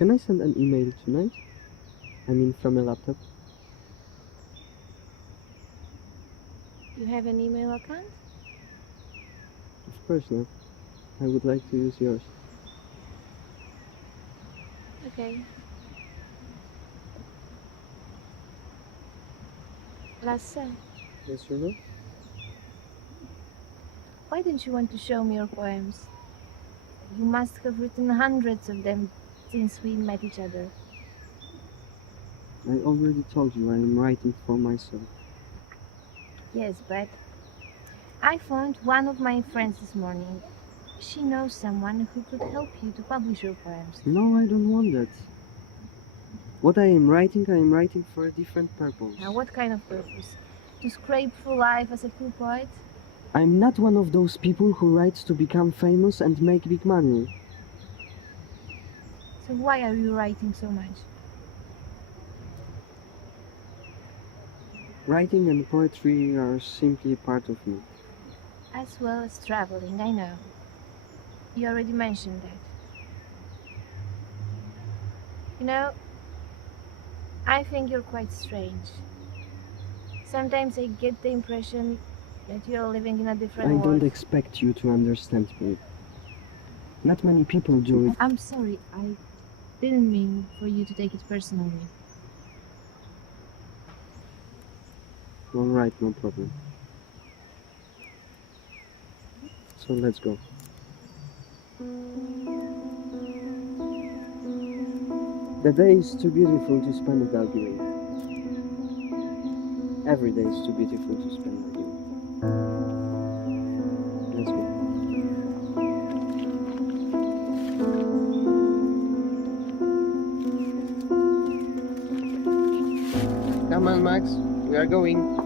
Can I send an email tonight? I mean, from a laptop. You have an email account? Of course not. I would like to use yours. Okay. Lasse, Yes, Runa? why don't you want to show me your poems? You must have written hundreds of them since we met each other. I already told you I am writing for myself. Yes, but I phoned one of my friends this morning. She knows someone who could help you to publish your poems. No, I don't want that. What I am writing for a different purpose. Now, what kind of purpose? To scrape through life as a cool poet? I'm not one of those people who writes to become famous and make big money. So why are you writing so much? Writing and poetry are simply a part of me. As well as traveling, I know. You already mentioned that. You know, I think you're quite strange. Sometimes I get the impression that you're living in a different world. I don't expect you to understand me. Not many people do it. I'm sorry, I didn't mean for you to take it personally. Alright, no problem. So let's go. The day is too beautiful to spend without you. Every day is too beautiful to spend with you. Let's go. Come on, Max. We are going.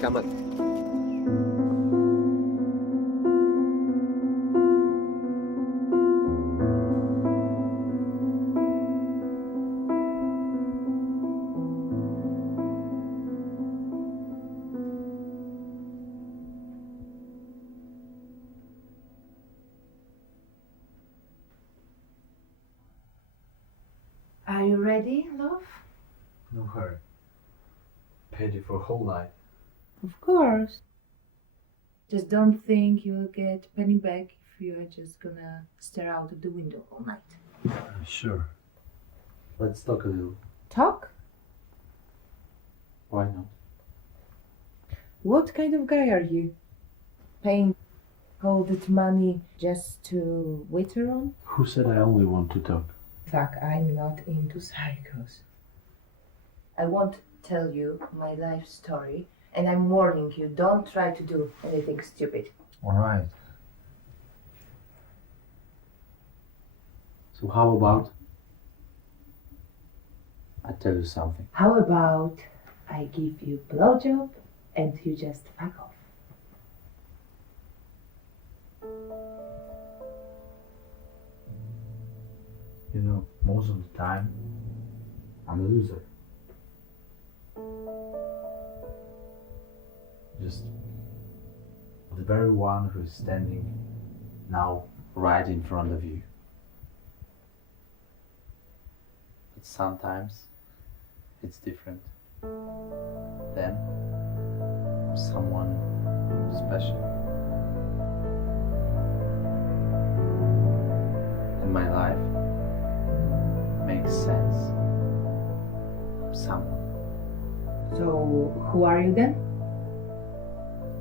Come on. Are you ready, love? No hurry. Paid you for a whole night. Of course. Just don't think you'll get penny back if you are just gonna stare out of the window all night. Sure. Let's talk a little. Talk? Why not? What kind of guy are you? Paying all that money just to waiter on? Who said I only want to talk? Fuck, I'm not into psychos. I won't tell you my life story, and I'm warning you, don't try to do anything stupid. Alright. So how about I tell you something? How about I give you a blowjob and you just fuck off? You know, most of the time, I'm a loser. Just the very one who's standing now right in front of you. But sometimes it's different. Then, I'm someone special. And my life makes sense. I'm someone. So, who are you then?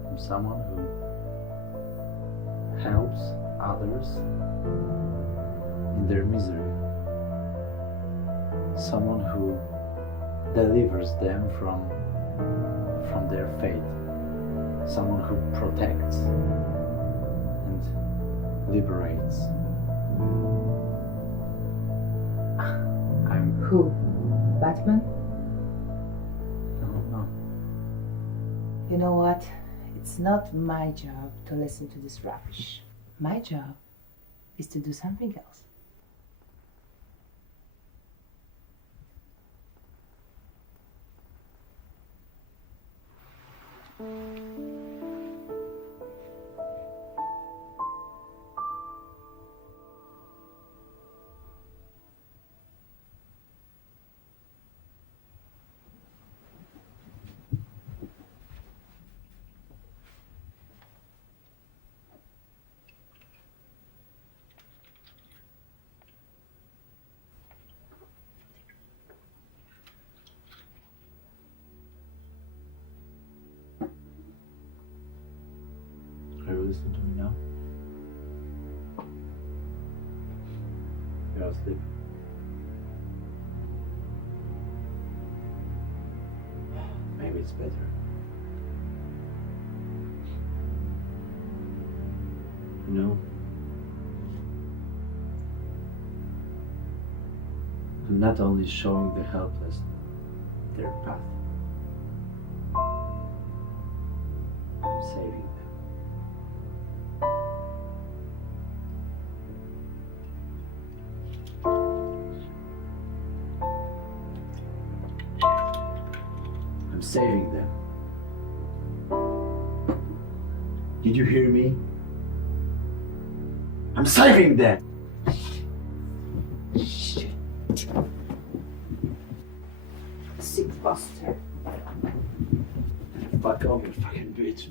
I'm someone who helps others in their misery. Someone who delivers them from their fate. Someone who protects and liberates. I'm Who? Batman? no. You know what? It's not my job to listen to this rubbish. My job is to do something else. Are you listening to me now? You're asleep. Maybe it's better. You know, I'm not only showing the helpless their path, I'm saving them. I'm saving them. Did you hear me? I'm saving them! Shit. Sick bastard. Fuck off, you fucking bitch.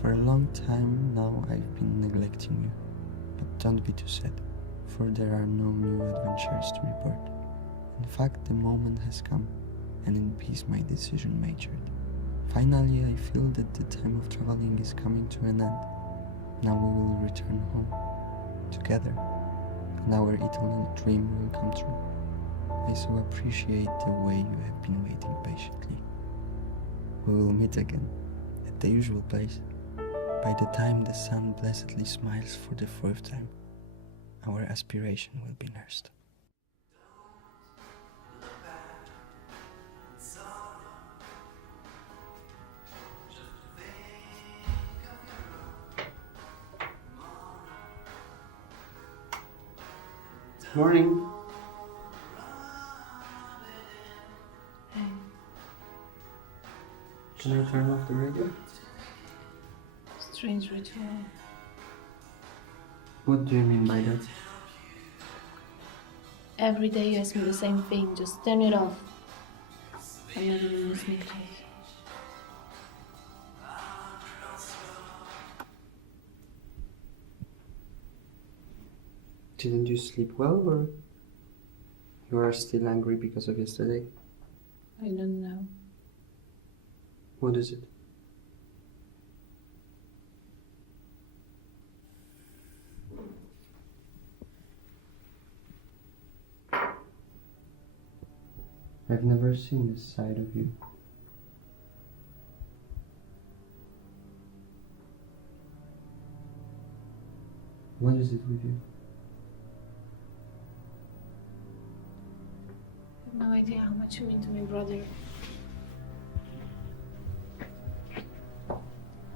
For a long time now I've been neglecting you, but don't be too sad, for there are no new adventures to report. In fact, the moment has come, and in peace my decision matured. Finally, I feel that the time of traveling is coming to an end. Now we will return home, together, and our Italian dream will come true. I so appreciate the way you have been waiting patiently. We will meet again, at the usual place. By the time the sun blessedly smiles for the fourth time, our aspiration will be nursed. Morning. Can I turn off the radio? Strange ritual. What do you mean by that? Every day you ask me the same thing, just turn it off. I'm never listening to it. Didn't you sleep well, or you are still angry because of yesterday? I don't know. What is it? I've never seen this side of you. What is it with you? I have no idea how much you mean to my brother.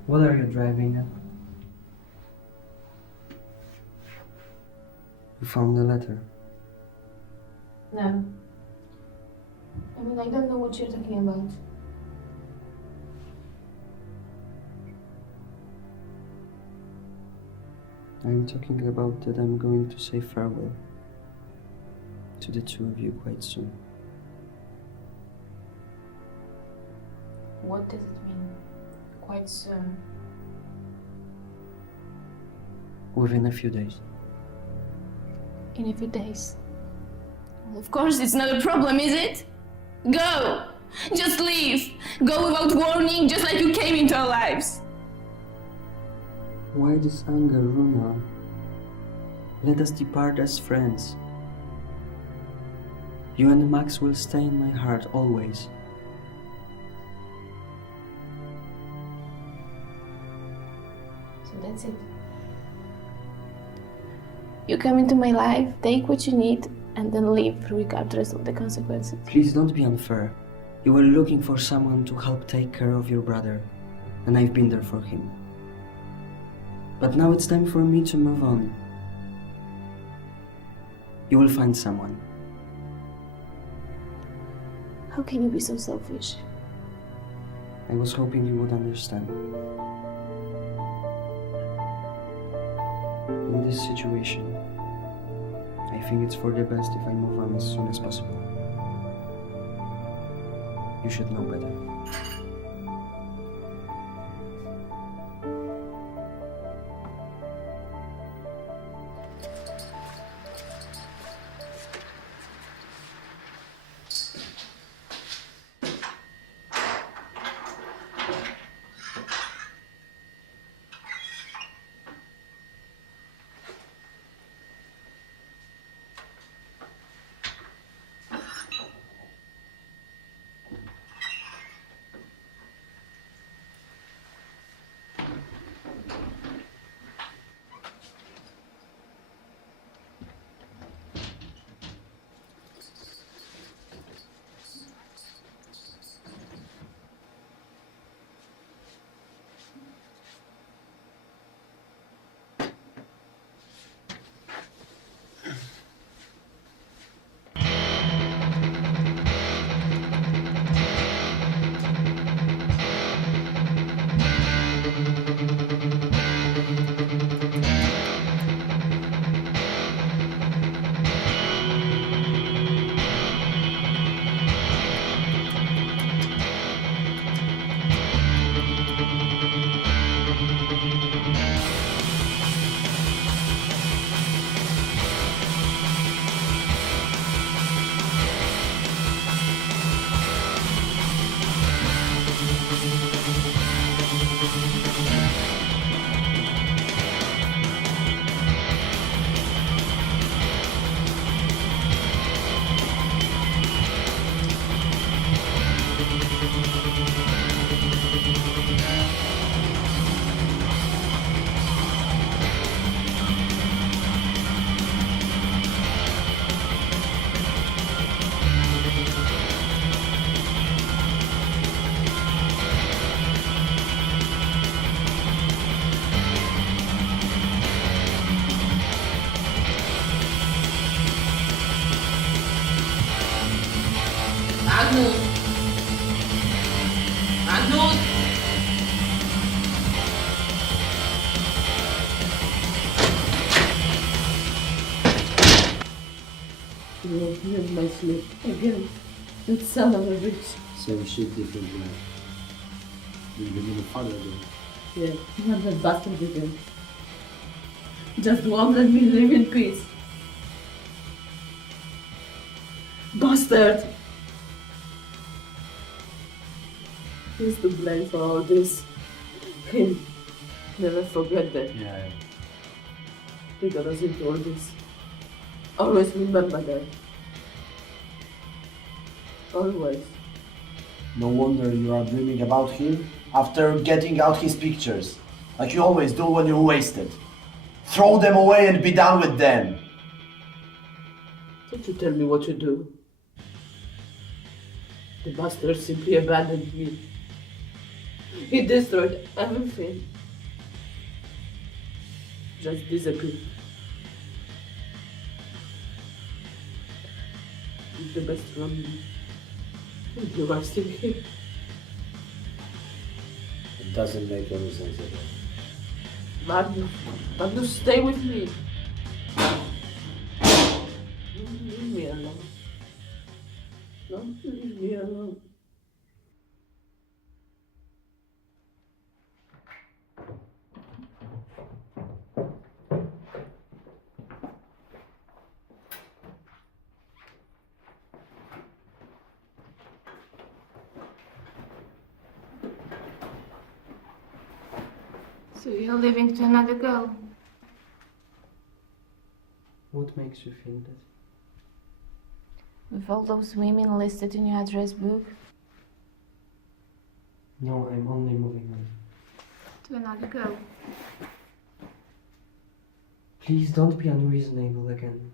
What are you driving at? You found the letter. No. I mean, I don't know what you're talking about. I'm talking about that I'm going to say farewell to the two of you quite soon. What does it mean? Quite soon. Within a few days. In a few days. Well, of course, it's not a problem, is it? Go! Just leave! Go without warning, just like you came into our lives! Why this anger, Runa? Let us depart as friends. You and Max will stay in my heart always. So that's it. You come into my life, take what you need, and then leave regardless of the consequences. Please don't be unfair. You were looking for someone to help take care of your brother, and I've been there for him. But now it's time for me to move on. You will find someone. How can you be so selfish? I was hoping you would understand. In this situation, I think it's for the best if I move on as soon as possible. You should know better. Magnus! Magnus! You will hear my sleep again. That son of a bitch. Same shit, different life. Even in the father again. Yeah, not that bastard again. Just won't let me live in peace. Bastard! He's to blame for all this. Him. Never forget that. Yeah. He got us into all this. Always remember that. Always. No wonder you are dreaming about him after getting out his pictures, like you always do when you're wasted. Throw them away and be done with them. Don't you tell me what to do. The bastard simply abandoned me. He destroyed everything. Just disappeared. Took the best from me. And you are still here. It doesn't make any sense at all. Magnus, stay with me. Don't leave me alone. Don't leave me alone. So you're leaving to another girl? What makes you think that? With all those women listed in your address book? No, I'm only moving on. To another girl? Please don't be unreasonable again.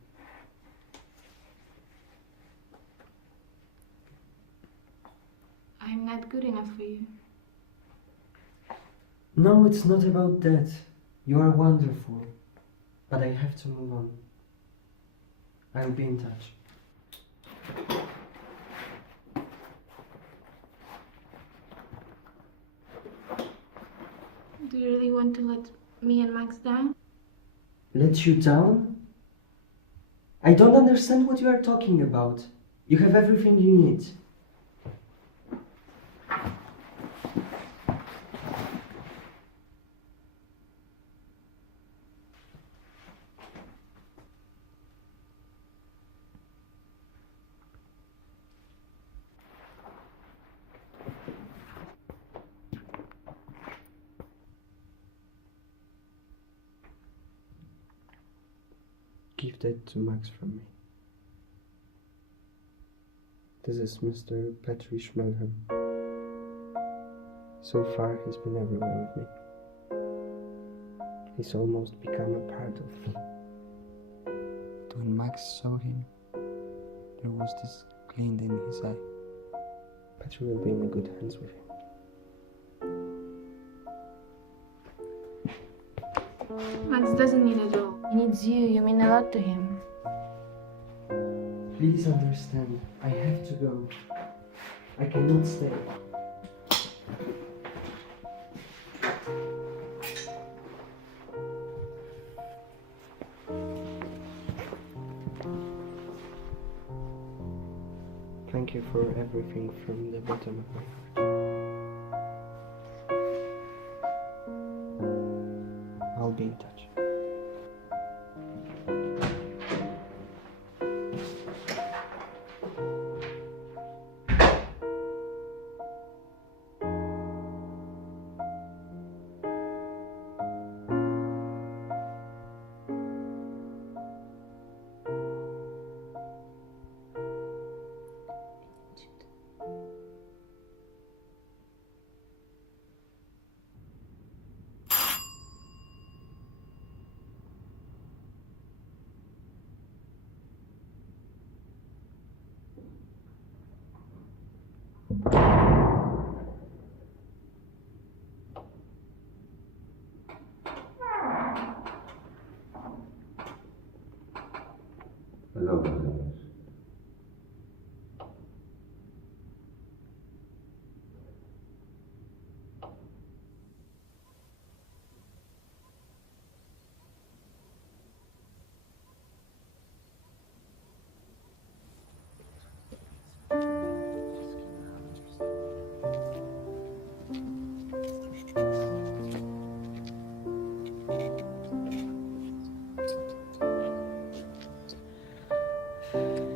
I'm not good enough for you. No, it's not about that. You are wonderful. But I have to move on. I'll be in touch. Do you really want to let me and Max down? Let you down? I don't understand what you are talking about. You have everything you need. Give that to Max from me. This is Mr. Patrice Melham. So far, he's been everywhere with me. He's almost become a part of me. When Max saw him, there was this glint in his eye. Patrick will be in good hands with him. Max doesn't need it all. He needs you. You mean a lot to him. Please understand, I have to go. I cannot stay. Thank you for everything from the bottom of my heart. I'll be in touch. Hello, brothers.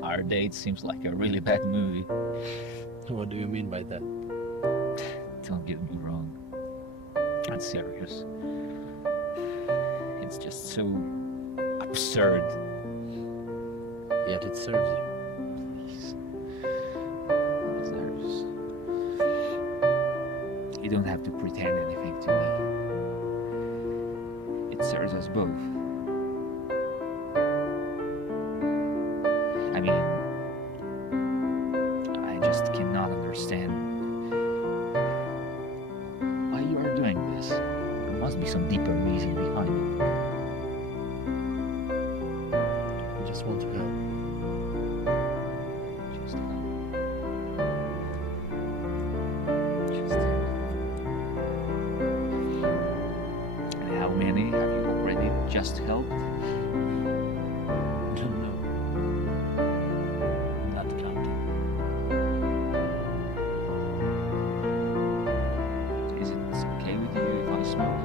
Our date seems like a really bad movie. What do you mean by that? Don't get me wrong. I'm serious. It's just so absurd. Yet it serves you. Please. don't have to pretend anything to me. It serves us both. I mean, I just cannot understand why you are doing this. There must be some deeper reason behind it. I just want to help. Just help. Just help. And how many have you already just helped? I don't know. I'm not counting. Is it okay with you if I smoke?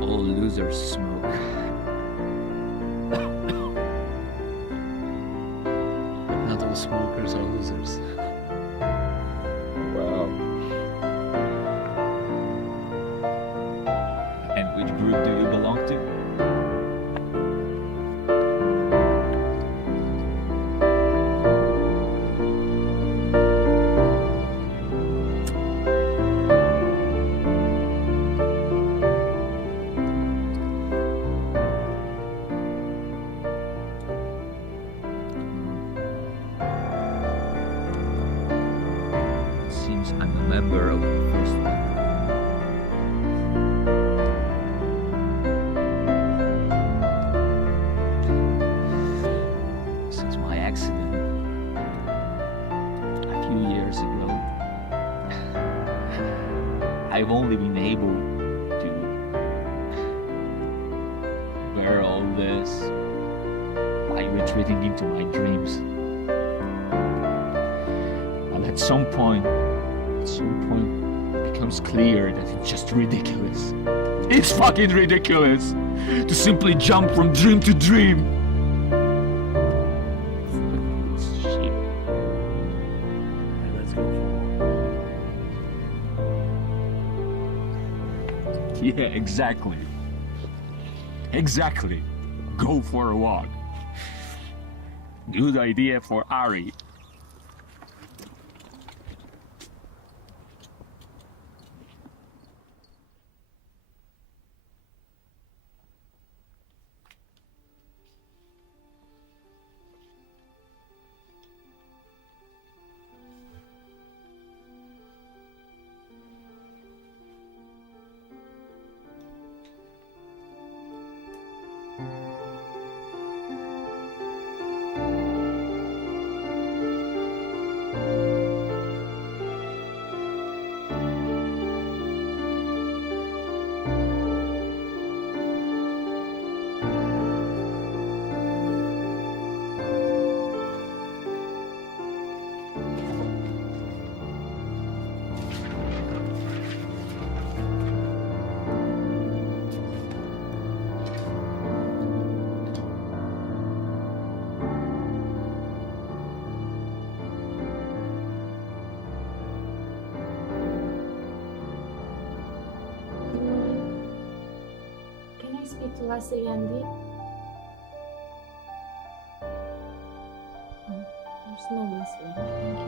All losers smoke. Not all smokers are losers. Well. And which group do you belong to? It seems I'm a member of the first one. Since my accident a few years ago, I've only been able to bear all this by retreating into my dreams. And at some point, it becomes clear that it's just ridiculous. It's fucking ridiculous to simply jump from dream to dream. It's shit. Hey, let's go for a walk. Yeah, exactly. Exactly. Go for a walk. Good idea for Ari. Can I speak to Lasse Andy? Oh, there's no Lasse. Thank you.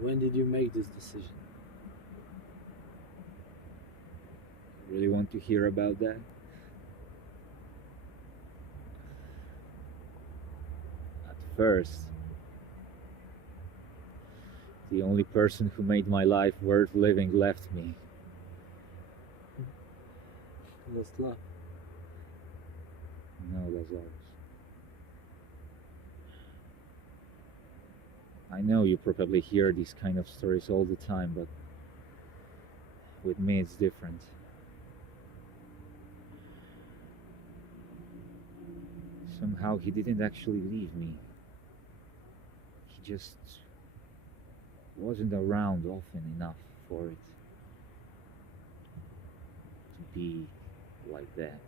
When did you make this decision? Really want to hear about that? At first, the only person who made my life worth living left me. Lost love. No, Lazarus. I know you probably hear these kind of stories all the time, but with me it's different. Somehow he didn't actually leave me. He just wasn't around often enough for it to be like that.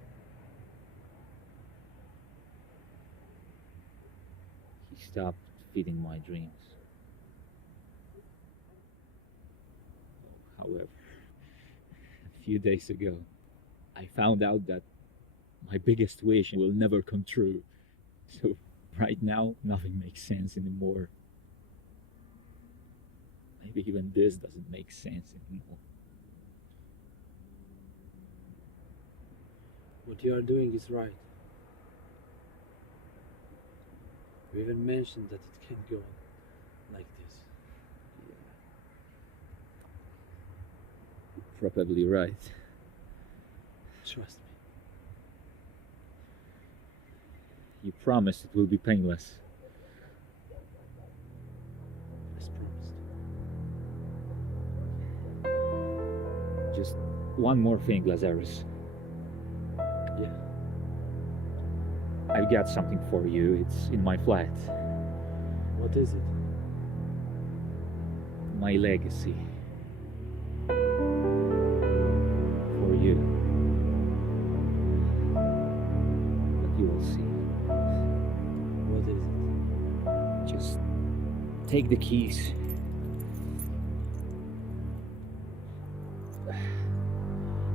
He stopped feeding my dreams. However, a few days ago, I found out that my biggest wish will never come true. So right now, nothing makes sense anymore. Maybe even this doesn't make sense anymore. What you are doing is right. You even mentioned that it can't go on like this. You're probably right. Trust me. You promised it will be painless. As promised. Just one more thing, Lazarus. Yeah. I've got something for you. It's in my flat. What is it? My legacy. For you. But you will see. What is it? Just take the keys.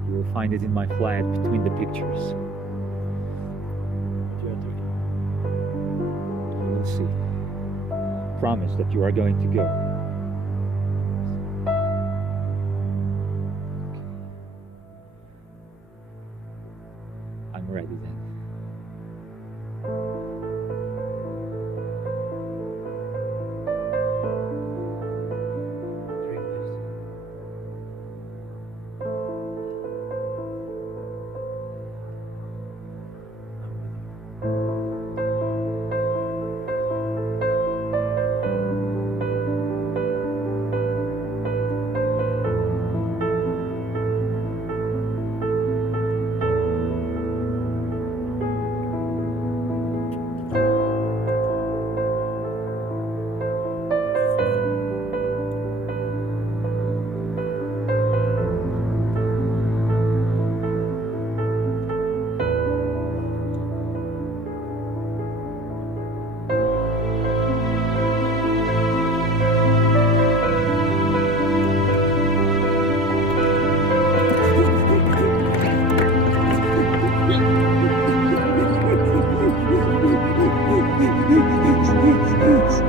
You will find it in my flat between the pictures. What you are doing? You will see. Promise that you are going to go. I'm ready then. Drink this.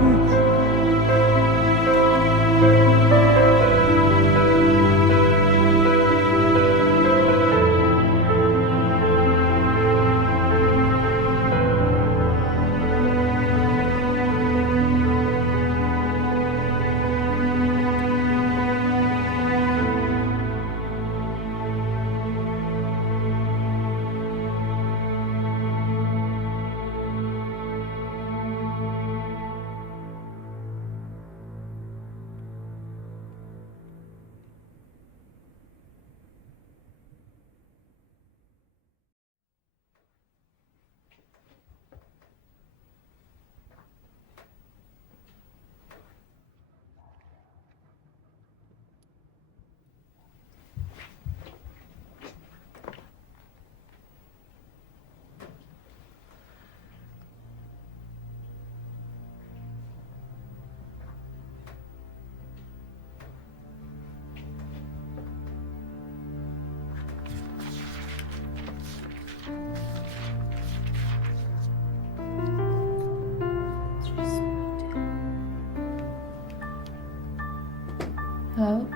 Hello?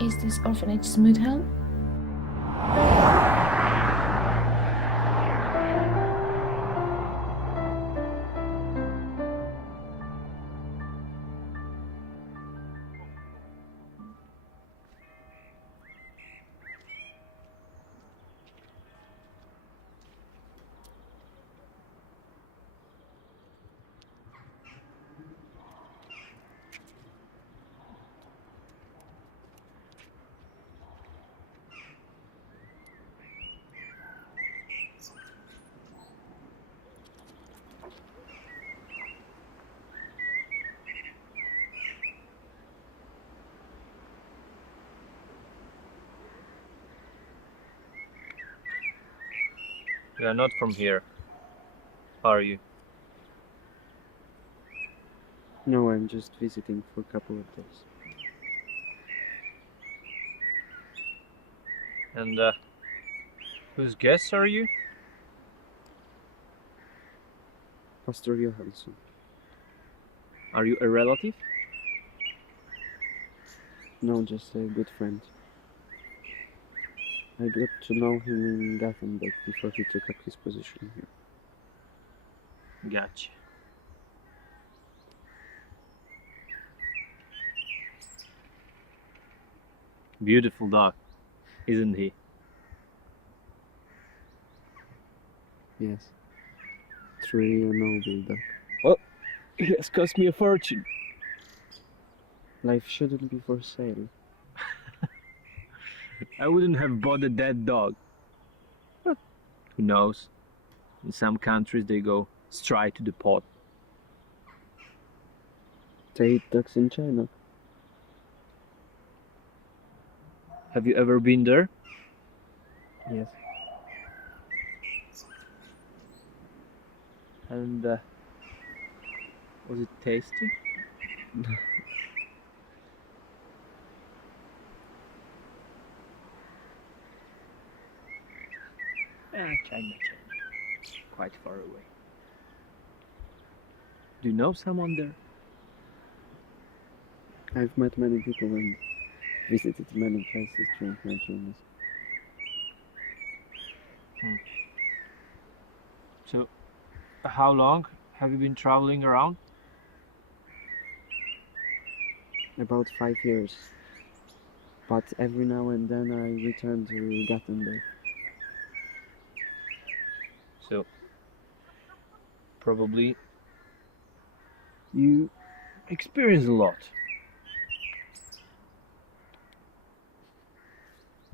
Is this orphanage Smoothhelm? You are not from here, are you? No, I'm just visiting for a couple of days. And whose guests are you? Pastor Johansson. Are you a relative? No, just a good friend. I got to know him in Gothenburg before he took up his position here. Gotcha. Beautiful dog, isn't he? Yes. Truly a noble dog. Well, he has cost me a fortune. Life shouldn't be for sale. I wouldn't have bought a dead dog. But who knows? In some countries they go straight to the pot. They eat dogs in China. Have you ever been there? Yes. And was it tasty? China. Quite far away. Do you know someone there? I've met many people and visited many places during my journeys. So, how long have you been traveling around? About 5 years. But every now and then I return to Gothenburg. So, probably you experience a lot.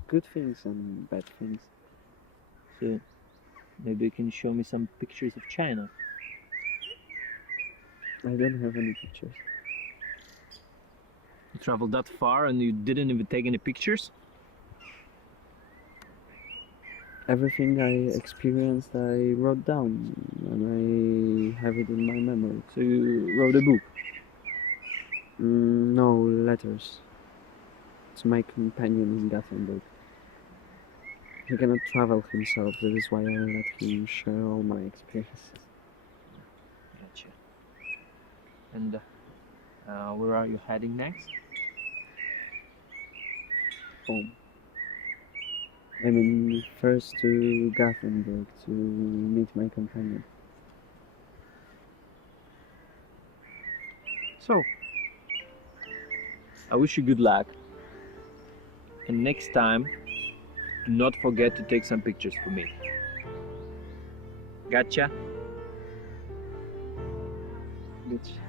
Good things and bad things. So, maybe you can show me some pictures of China. I don't have any pictures. You traveled that far and you didn't even take any pictures? Everything I experienced I wrote down and I have it in my memory. So you wrote a book? No, letters. It's my companion in Gothenburg. He cannot travel himself, that is why I let him share all my experiences. Gotcha. And where are you heading next? Home. I mean, first to Gothenburg to meet my companion. So, I wish you good luck. And next time, do not forget to take some pictures for me. Gotcha? Gotcha.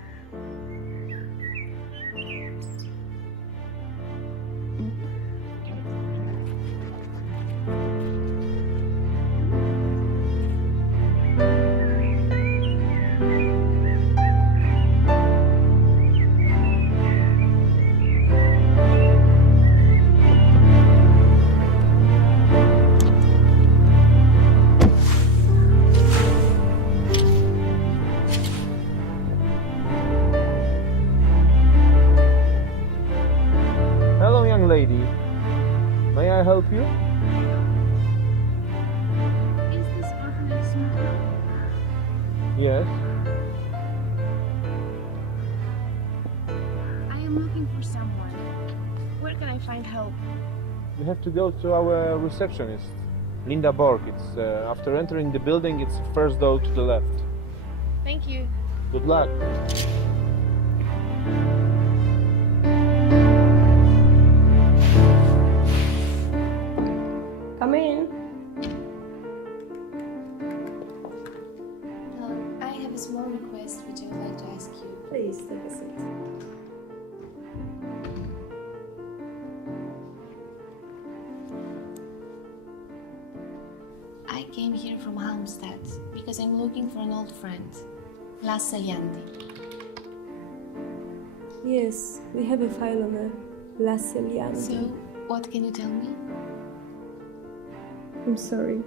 Hello, young lady. May I help you? Is this orphanage small? Yes. I am looking for someone. Where can I find help? You have to go to our receptionist, Linda Borg. It's after entering the building, it's the first door to the left. Thank you. Good luck. Come in. I have a small request which I would like to ask you. Please take a seat. I came here from Halmstad because I'm looking for an old friend, Lasse. Yes, we have a file on Lasse. So, what can you tell me? I'm sorry.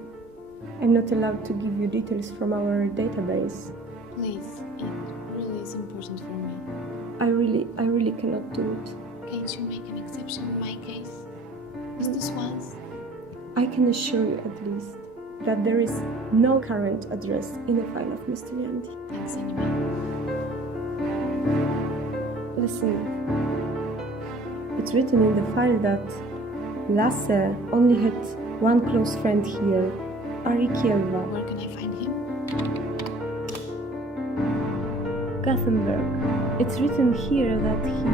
I'm not allowed to give you details from our database. Please, it really is important for me. I really cannot do it. Can't you make an exception in my case? Just this once? I can assure you at least that there is no current address in the file of Mr. Yandi. Thanks anyway. Listen, it's written in the file that Lasse only had one close friend here, Ari Kielva. Where can I find him? Gothenburg. It's written here that he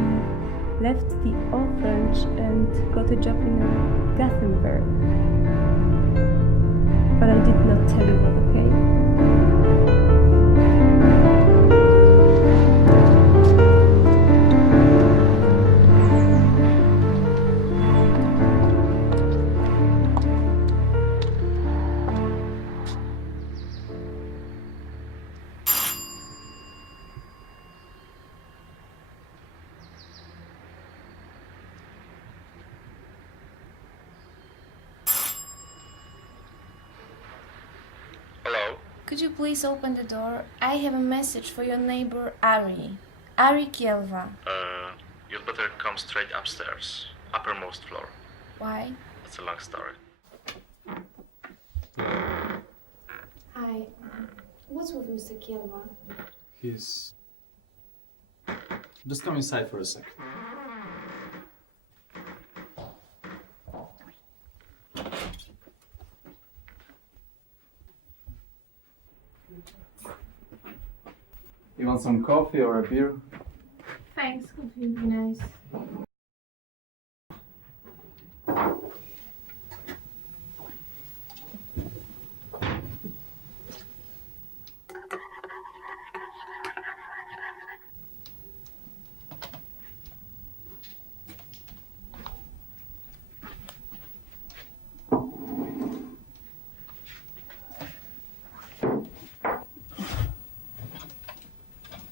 left the orphanage and got a job in Gothenburg. But I did not tell you that, okay? Could you please open the door? I have a message for your neighbor Ari. Ari Kielva. You'd better come straight upstairs. Uppermost floor. Why? That's a long story. Hi. What's with Mr. Kielva? He's... Just come inside for a sec. You want some coffee or a beer? Thanks, coffee would be nice.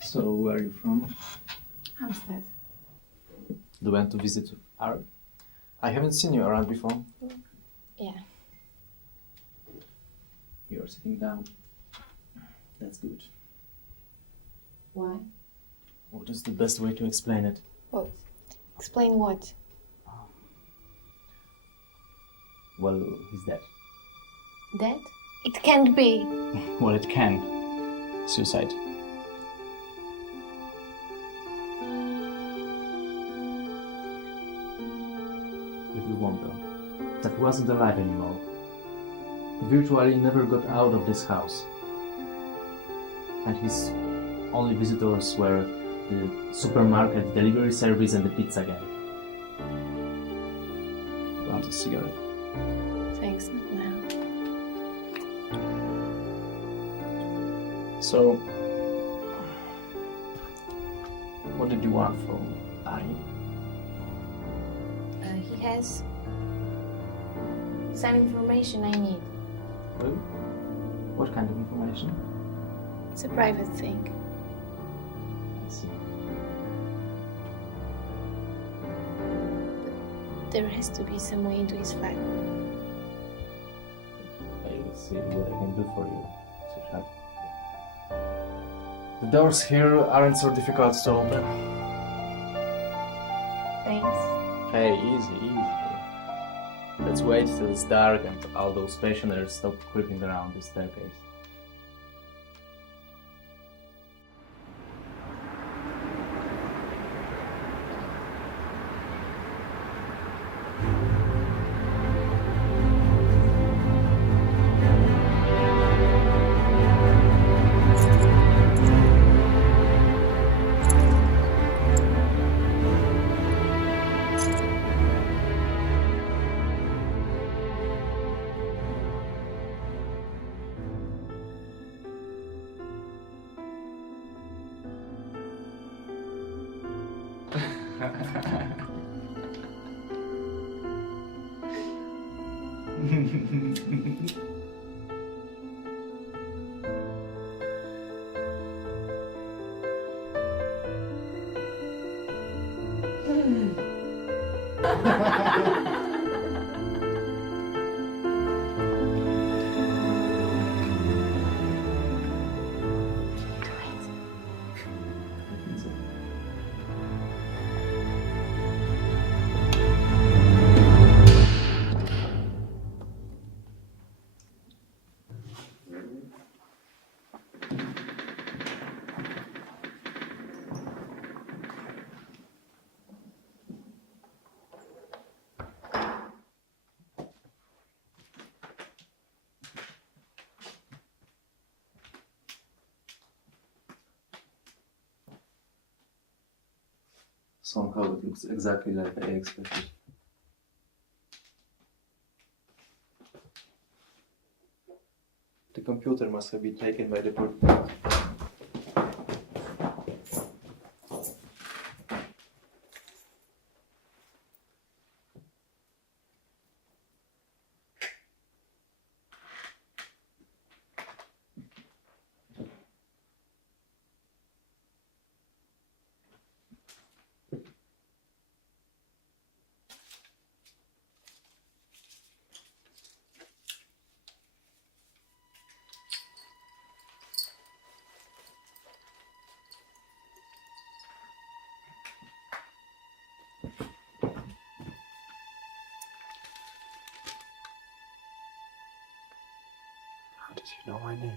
So, where are you from? Halmstad. Do you went to visit Ari? I haven't seen you around before. Yeah. You're sitting down. That's good. Why? What is the best way to explain it? What? Explain what? Well, he's dead. Dead? It can't be. Well, it can. Suicide. Little wonder that he wasn't alive anymore. He virtually never got out of this house. And his only visitors were the supermarket delivery service and the pizza guy. You want a cigarette? Thanks, not now. So, what did you want from Ari? He has some information I need. Well, what kind of information? It's a private thing. I see. But there has to be some way into his file. I will see what I can do for you, Susha. The doors here aren't so difficult to open. Thanks. Hey, easy, easy. Let's wait till it's dark and all those pensioners stop creeping around the staircase. Somehow it looks exactly like I expected. The computer must have been taken by the police. How did you know my name?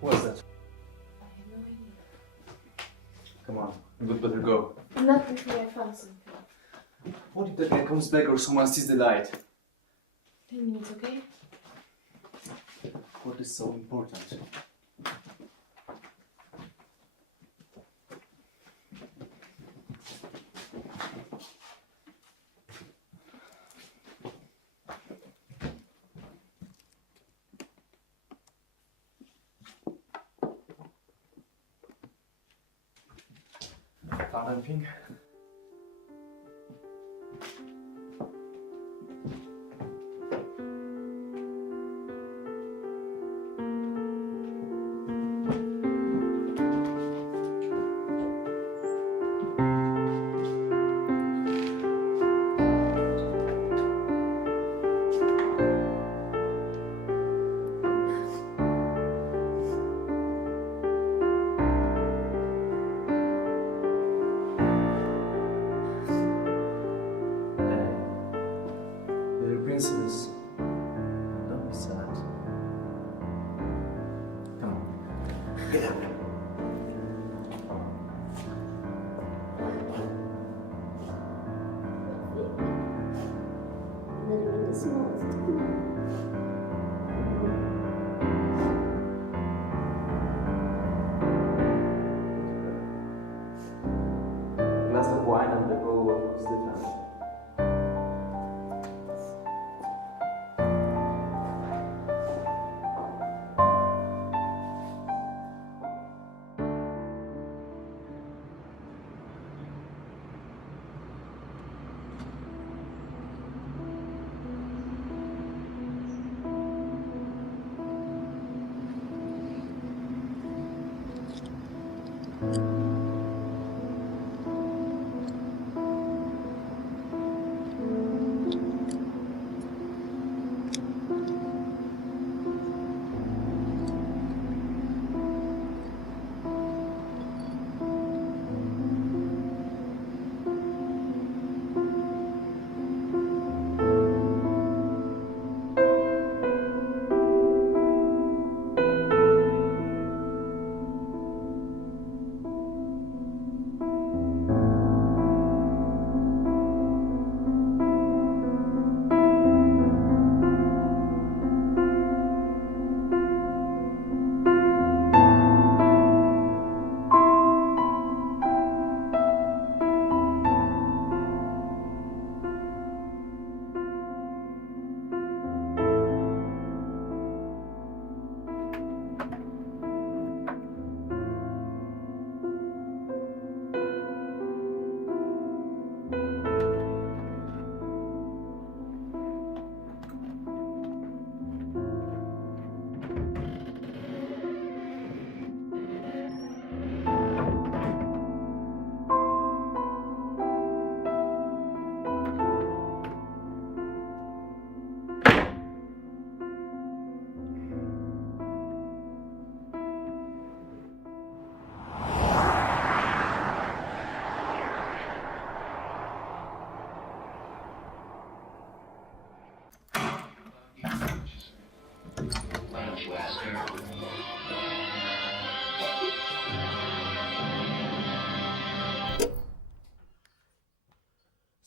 What's that? Come on, we'd better go. Not before I found something. What if the guy comes back or someone sees the light? 10 minutes, okay? What is so important? Found anything?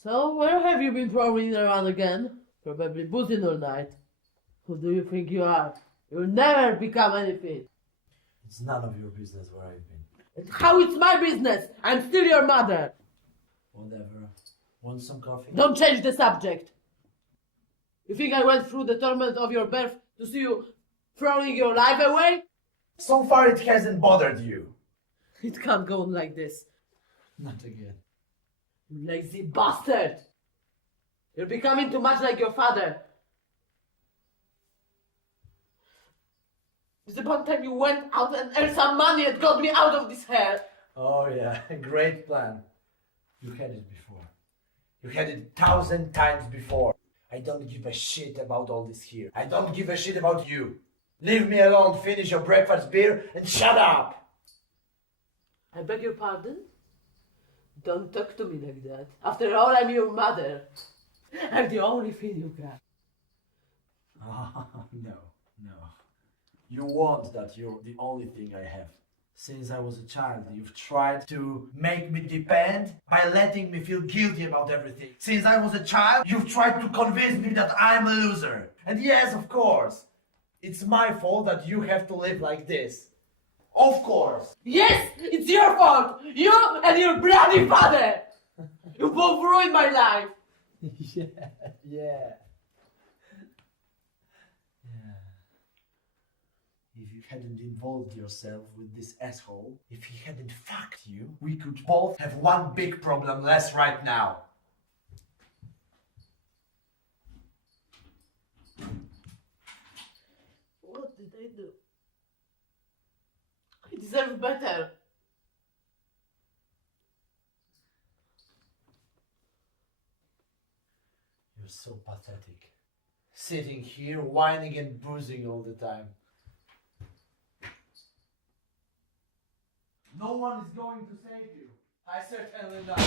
So, where have you been prowling around again? Probably boozing all night. Who do you think you are? You'll never become anything. It's none of your business where I've been. And how it's my business? I'm still your mother. Whatever. Want some coffee? Don't change the subject. You think I went through the torment of your birth to see you throwing your life away? So far it hasn't bothered you. It can't go on like this. Not again. You lazy bastard! You're becoming too much like your father. It's about time you went out and earned some money and got me out of this hell. Oh yeah, great plan. You had it before. You had it 1,000 times before. I don't give a shit about all this here. I don't give a shit about you. Leave me alone, finish your breakfast beer, and shut up! I beg your pardon? Don't talk to me like that. After all, I'm your mother. I'm the only thing you got. No. You want that you're the only thing I have. Since I was a child, you've tried to make me depend by letting me feel guilty about everything. Since I was a child, you've tried to convince me that I'm a loser. And yes, of course, it's my fault that you have to live like this. Of course. Yes, it's your fault. You and your bloody father. You both ruined my life. Yeah. If you hadn't involved yourself with this asshole, if he hadn't fucked you, we could both have one big problem less right now. What did I do? I deserve better. You're so pathetic. Sitting here, whining and boozing all the time. No one is going to save you. I certainly not.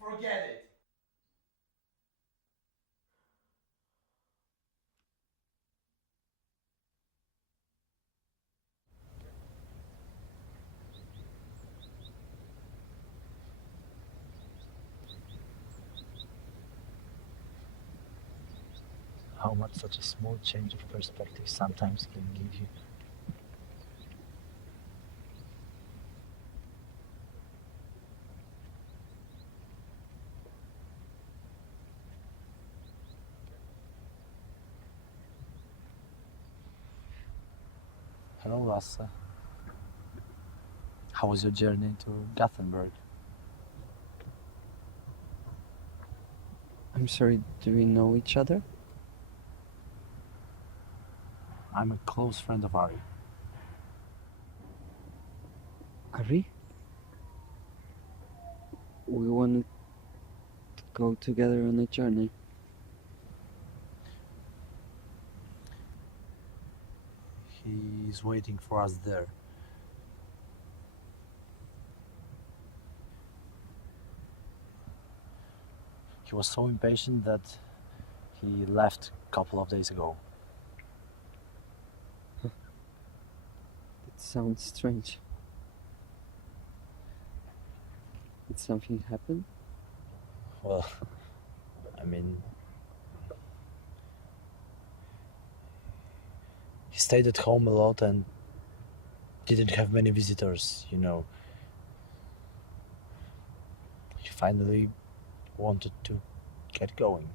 Forget it. How much such a small change of perspective sometimes can give you. Hello, Lasse. How was your journey to Gothenburg? I'm sorry, do we know each other? I'm a close friend of Ari. Ari? We wanted to go together on a journey. He's waiting for us there. He was so impatient that he left a couple of days ago. It sounds strange. Did something happen? Well, I mean, he stayed at home a lot and didn't have many visitors, you know. He finally wanted to get going.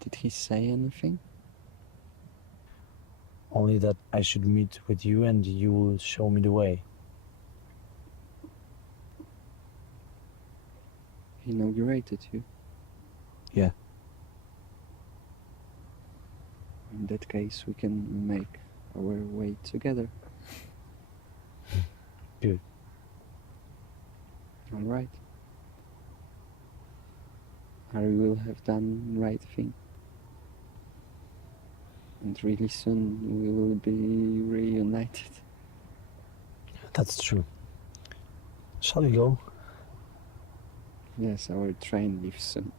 Did he say anything? Only that I should meet with you and you will show me the way. He inaugurated you? Yeah. In that case, we can make our way together. Good. All right. Harry will have done the right thing. And really soon we will be reunited. That's true. Shall we go? Yes, our train leaves soon.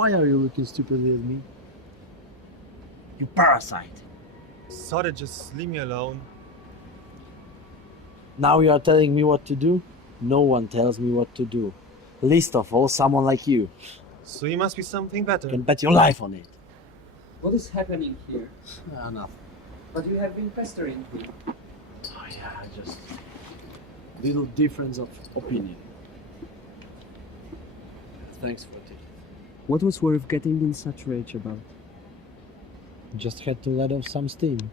Why are you looking stupidly at me? You parasite. Sorry, just leave me alone. Now you are telling me what to do? No one tells me what to do. Least of all, someone like you. So you must be something better. You can bet your life on it. What is happening here? Nothing. But you have been pestering me. Oh yeah, just little difference of opinion. Thanks for it. What was worth getting in such rage about? Just had to let off some steam.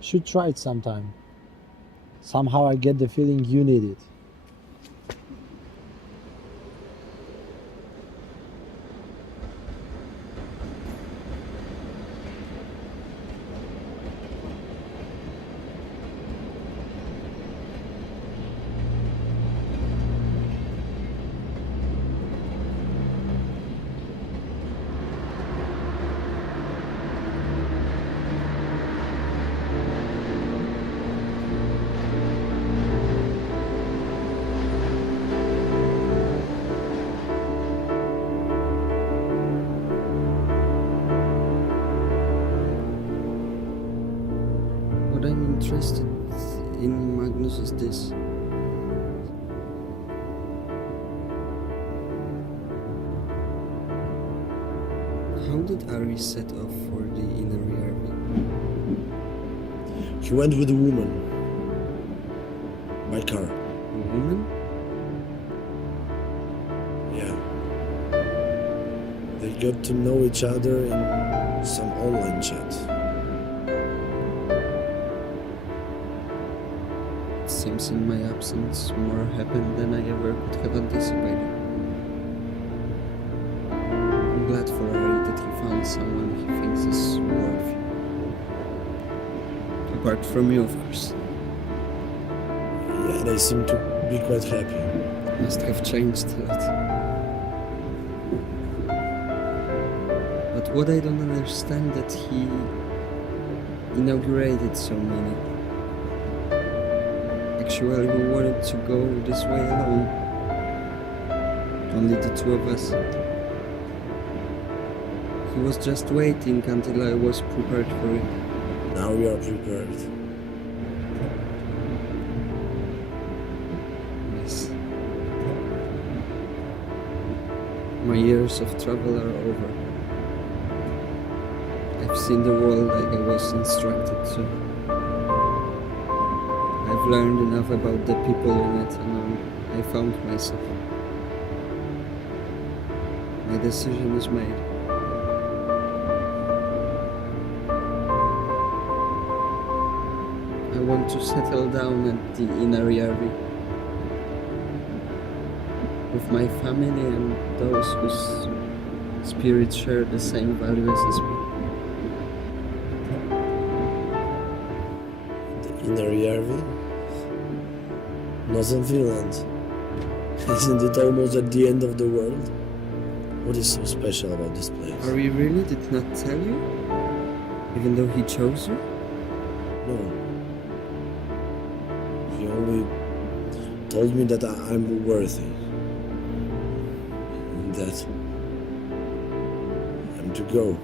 Should try it sometime. Somehow I get the feeling you need it. What I'm interested in, Magnus, is this. How did Ari set off for the inner RV? He went with a woman. By car. A woman? Yeah. They got to know each other in some online chat. Seems in my absence more happened than I ever could have anticipated. I'm glad for Ari that he found someone he thinks is worthy. Apart from you, of course. Yeah, they seem to be quite happy. Must have changed a lot. But what I don't understand that he inaugurated so many. Actually, we wanted to go this way alone. Only the two of us. He was just waiting until I was prepared for it. Now we are prepared. Yes. My years of travel are over. I've seen the world like I was instructed to. I've learned enough about the people in it, and I found myself. My decision is made. I want to settle down at the inner RV with my family and those whose spirits share the same values as me. The inner RV? Northern Finland. Isn't it almost at the end of the world? What is so special about this place? Ari really did not tell you? Even though he chose you? No. He only told me that I'm worthy. And that I'm to go.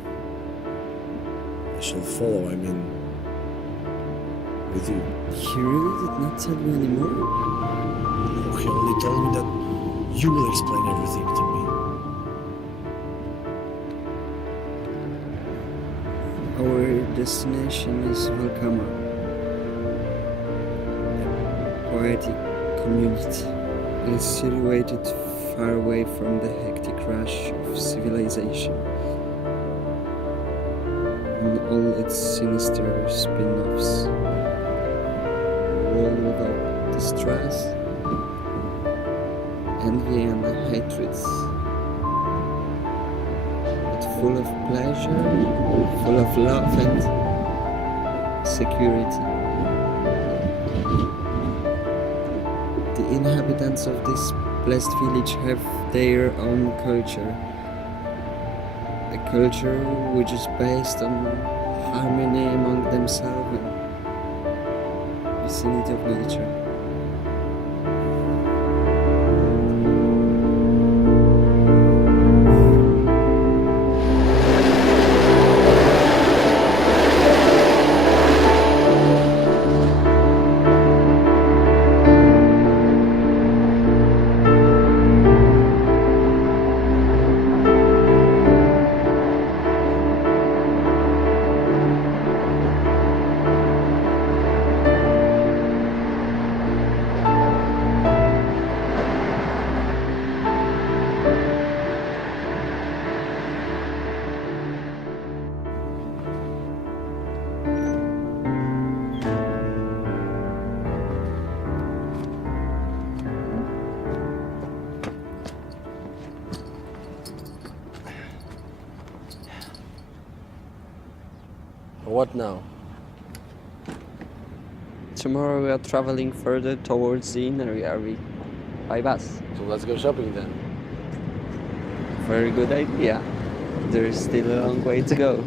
I shall follow, with you. He really did not tell you anymore? No, he only told me that you will explain everything to me. Our destination is Valkaama, a poetic community. It is situated far away from the hectic rush of civilization and all its sinister spin-offs. A world without distress, envy and hatreds, but full of pleasure, full of love and security. The inhabitants of this blessed village have their own culture. A culture which is based on harmony among themselves and vicinity of nature. What now? Tomorrow we are traveling further towards the inner area by bus. So let's go shopping then. Very good idea. There is still a long way to go.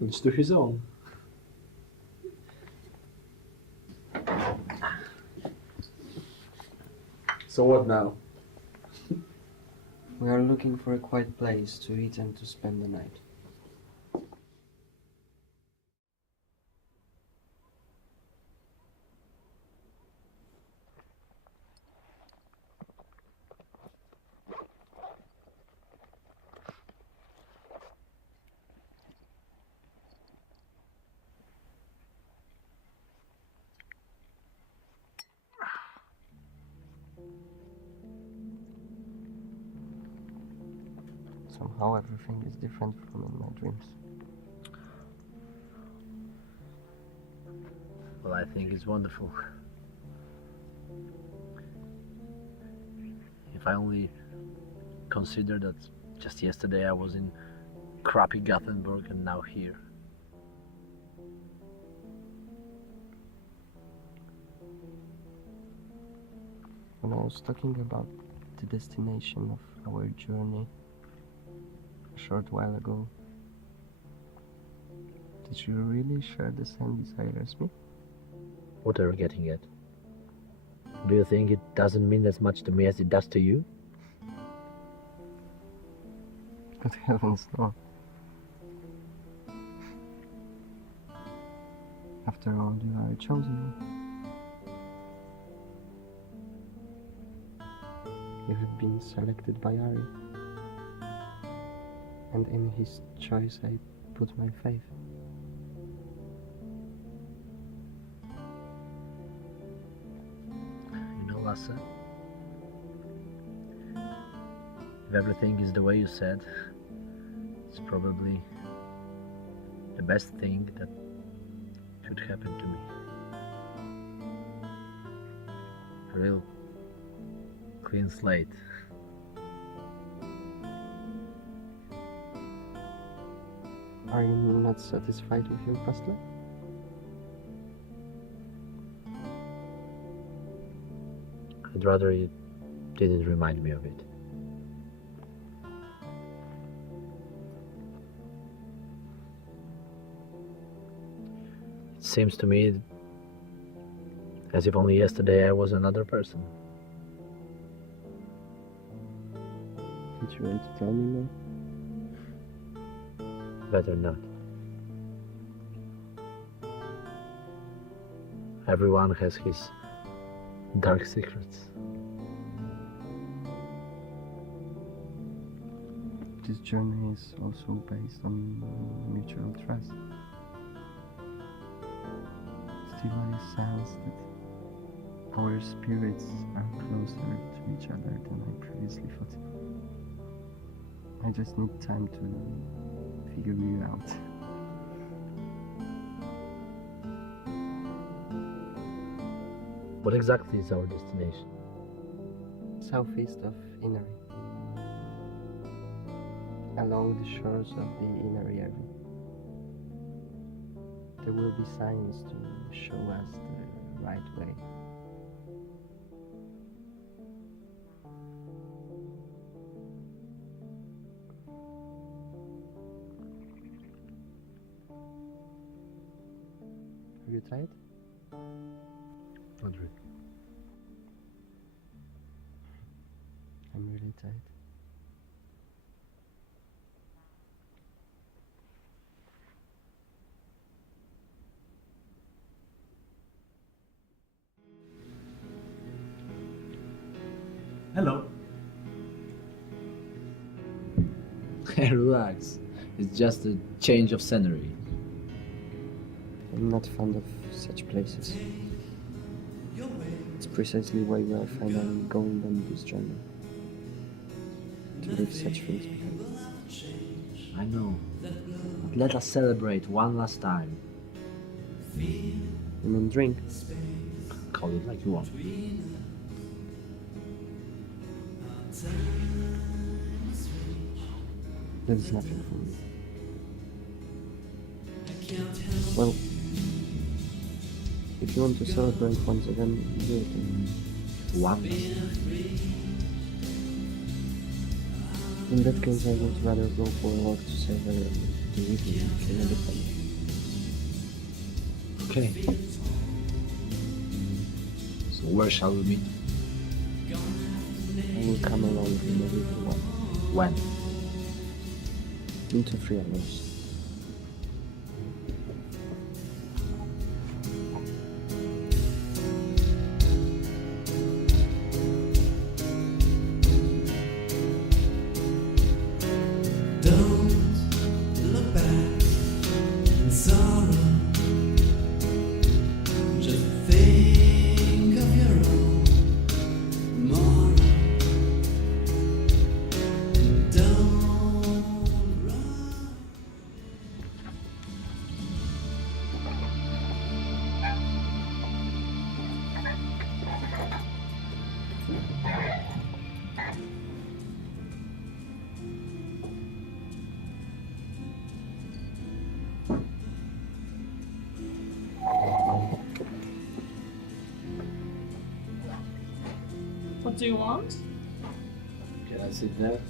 Each to his own. So what now? We are looking for a quiet place to eat and to spend the night. Somehow everything is different from in my dreams. Well, I think it's wonderful. If I only consider that just yesterday I was in crappy Gothenburg and now here. When I was talking about the destination of our journey a short while ago, did you really share the same desire as me? What are you getting at? Do you think it doesn't mean as much to me as it does to you? Good heavens, no. After all, you are a chosen one. You have been selected by Ari, and in his choice I put my faith. You know, Lasse, if everything is the way you said, it's probably the best thing that could happen to me. A real clean slate. Are you not satisfied with your past life? I'd rather you didn't remind me of it. It seems to me as if only yesterday I was another person. Did you want to tell me more? Better not. Everyone has his dark secrets. This journey is also based on mutual trust. It really sounds that our spirits are closer to each other than I previously thought. I just need time to figure you out. What exactly is our destination? Southeast of Inari, along the shores of the Inari area. There will be signs to show us the right way. Are you tired? Not really. I'm really tired. Relax. It's just a change of scenery. I'm not fond of such places. It's precisely why we are finally going on this journey. To leave such things behind. I know. But let us celebrate one last time. You mean drink? Call it like you want. That is nothing for me. Well, if you want to celebrate once again, do it. One. In that case, I would rather go for a walk to savor the evening in a different. Okay. So where shall we meet? I will come along in a little while. When? In 2-3 hours. What do you want? Can I sit there?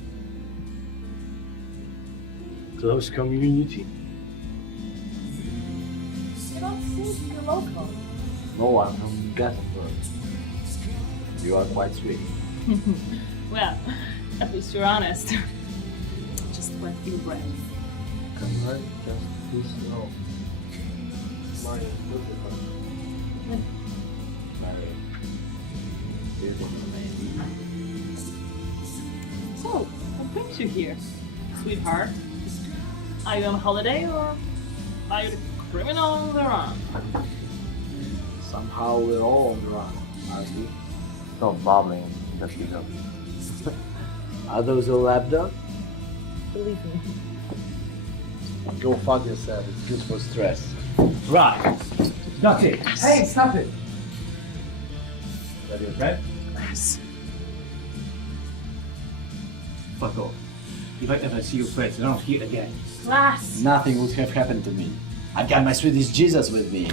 Close community. You don't seem to be local. No, I'm from Gothenburg. You are quite sweet. Well, at least you're honest. Just wet your breath. Can I just please know my beautiful? So, what brings you here, sweetheart? Are you on holiday or are you the criminal on the run? Somehow we're all on the run, aren't we? Stop babbling, that you know. Are those all lapdogs? Believe me. Go fuck yourself, it's good for stress. Right. That's it. Hey, stop it! That your friend? Yes. Fuck off. If I ever see your friends around here again, Lasse! Nothing would have happened to me. I've got my Swedish Jesus with me.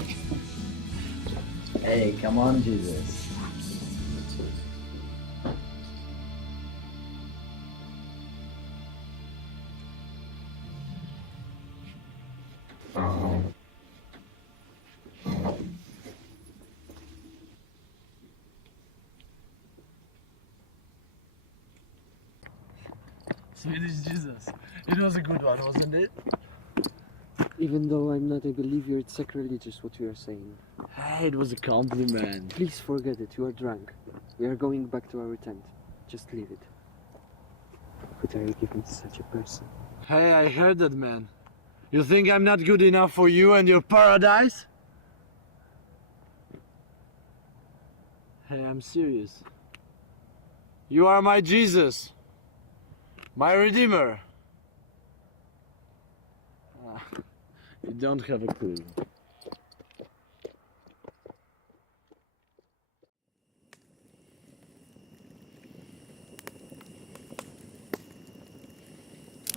Hey, come on, Jesus. Swedish Jesus. It was a good one, wasn't it? Even though I'm not a believer, it's sacrilegious what you are saying. Hey, it was a compliment. Please forget it, you are drunk. We are going back to our tent. Just leave it. What are you giving to such a person? Hey, I heard that, man. You think I'm not good enough for you and your paradise? Hey, I'm serious. You are my Jesus. My Redeemer. You don't have a clue.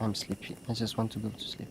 I'm sleepy. I just want to go to sleep.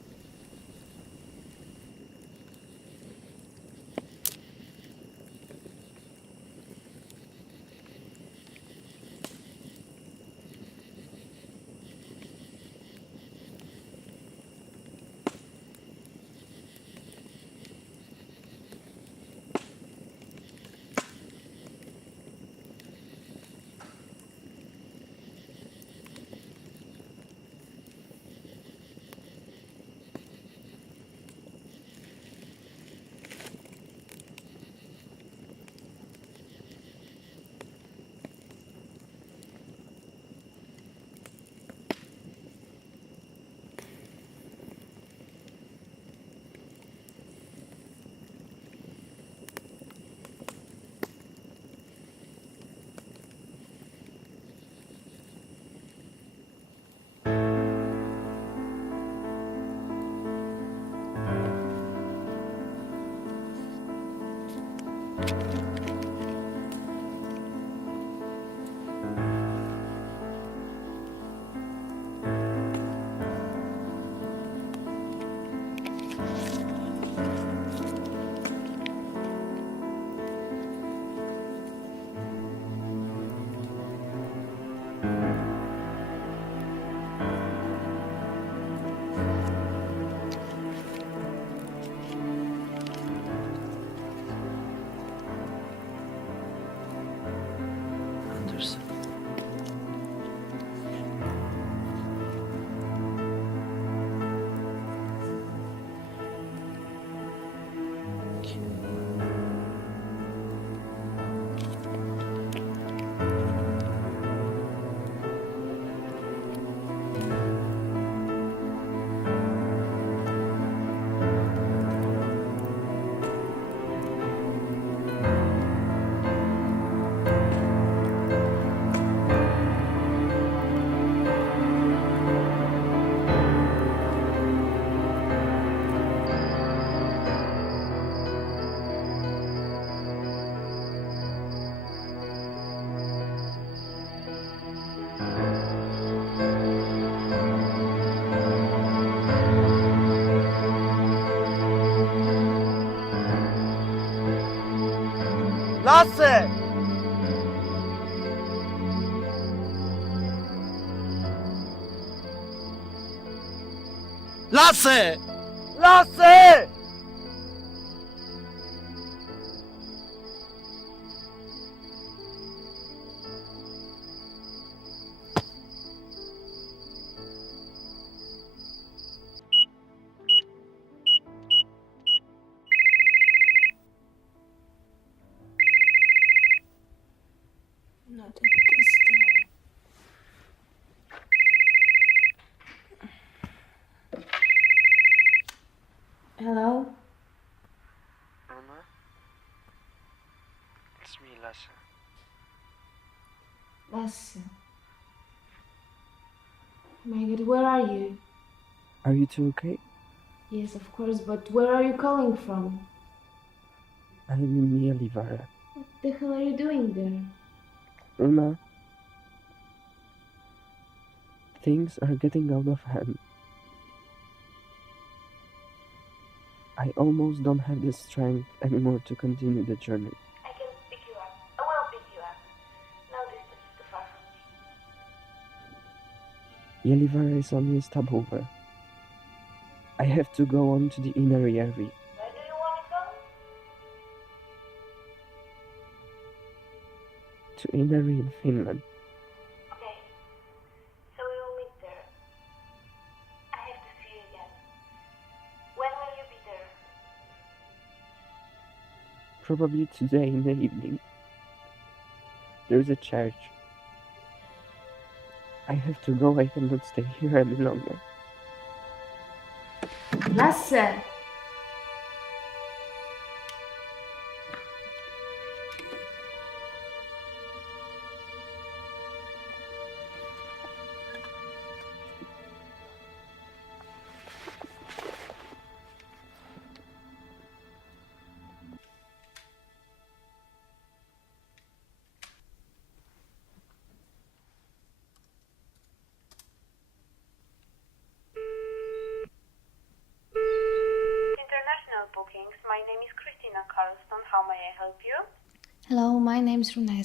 Lasse! Lasse! Lasse! Not at this time. Hello? Runa? It's me, Lasse. Lasse. My God, where are you? Are you two okay? Yes, of course, but where are you calling from? I'm in Yelivara. What the hell are you doing there? Runa? Things are getting out of hand. I almost don't have the strength anymore to continue the journey. I can pick you up. I will pick you up. No distance is too far from me. Yelivara is only a stopover. I have to go on to the inner Järvi. Where do you want to go? To Inari in Finland. Okay. So we will meet there. I have to see you again. When will you be there? Probably today in the evening. There's a church. I have to go. I cannot stay here any longer. Lasse! Bookings. My name is Christina Carlston. How may I help you? Hello, my name is Runa.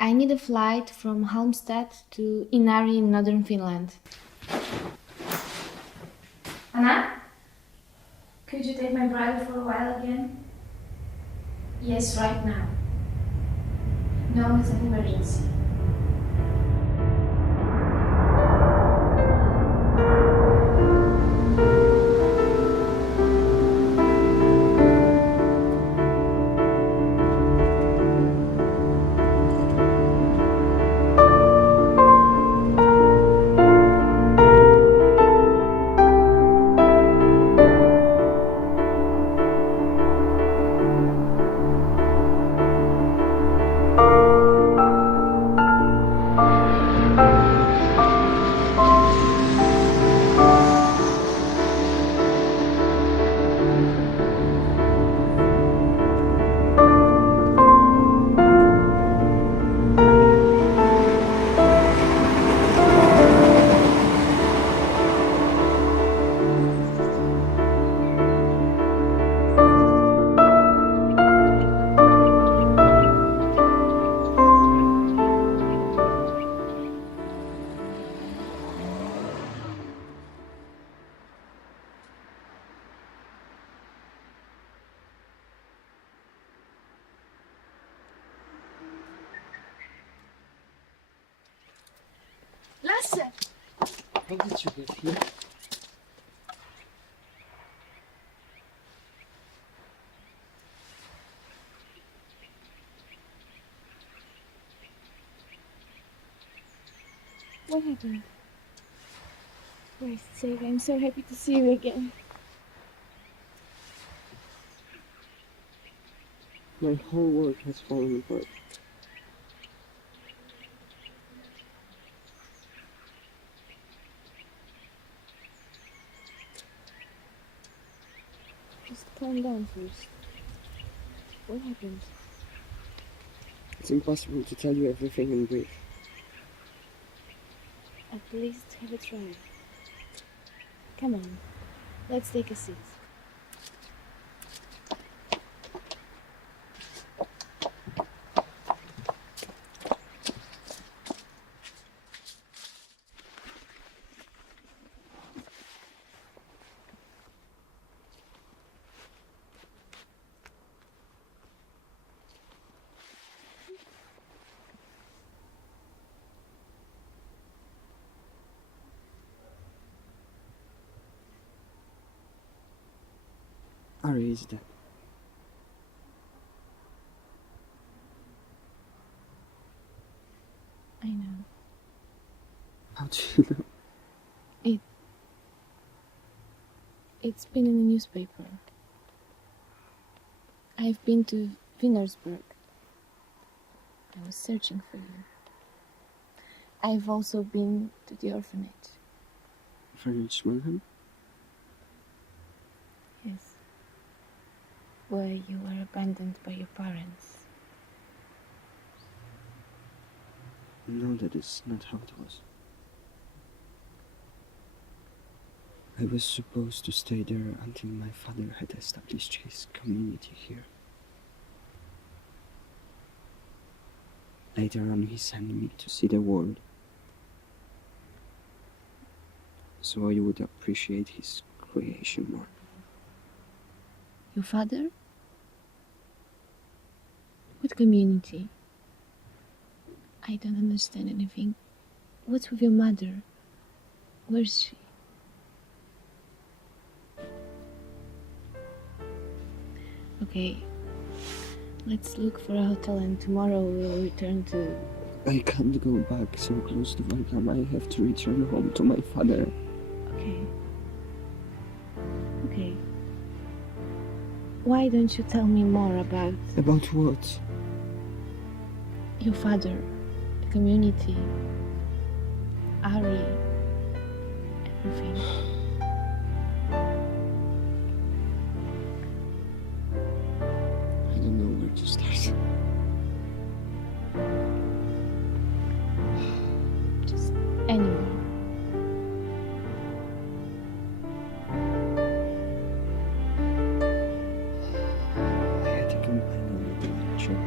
I need a flight from Halmstad to Inari in northern Finland. Anna? Could you take my brother for a while again? Yes, right now. No, it's an emergency. Lasse! How did you get here? What happened? Christ's sake, I'm so happy to see you again. My whole world has fallen apart. Just calm down first. What happened? It's impossible to tell you everything in brief. At least have a try. Come on, let's take a seat. Ari is dead. I know. How do you know? It's been in the newspaper. I've been to Finlandsburg. I was searching for you. I've also been to the orphanage. Orphanage Wilhelm? Yes. Where you were abandoned by your parents. No, that is not how it was. I was supposed to stay there until my father had established his community here. Later on, he sent me to see the world, so I would appreciate his creation more. Your father? What community? I don't understand anything. What's with your mother? Where's she? Okay, let's look for a hotel and tomorrow we'll return to... I can't go back so close to Valkaama. I have to return home to my father. Okay. Okay. Why don't you tell me more about... About what? Your father, the community, Ari, everything. I don't know where to start. Just anywhere. I had a companion at the lecture.